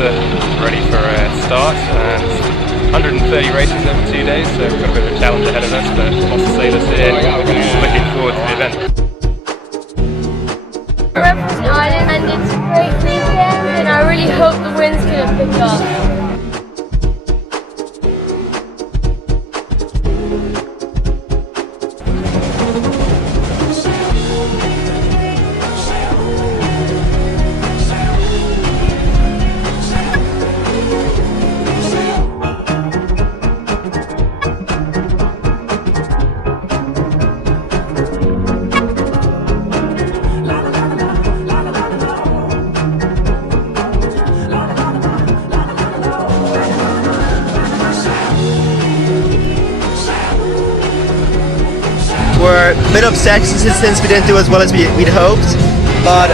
are ready for a start, and 130 races over 2 days, so we've got a bit of a challenge ahead of us, but lots of sailors here, looking forward to the event. We're representing Ireland and it's a great weekend, and I really hope the wind's going to pick up. We're a bit upset since we didn't do as well as we'd hoped, but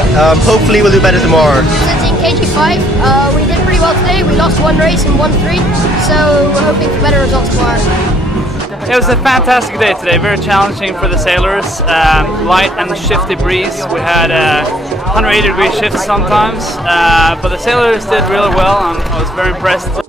hopefully we'll do better tomorrow. Since in KG5, we did pretty well today. We lost one race and won 3, so we're hoping for better results tomorrow. It was a fantastic day today, very challenging for the sailors. Light and shifty breeze. We had 180-degree shifts sometimes, but the sailors did really well, and I was very impressed.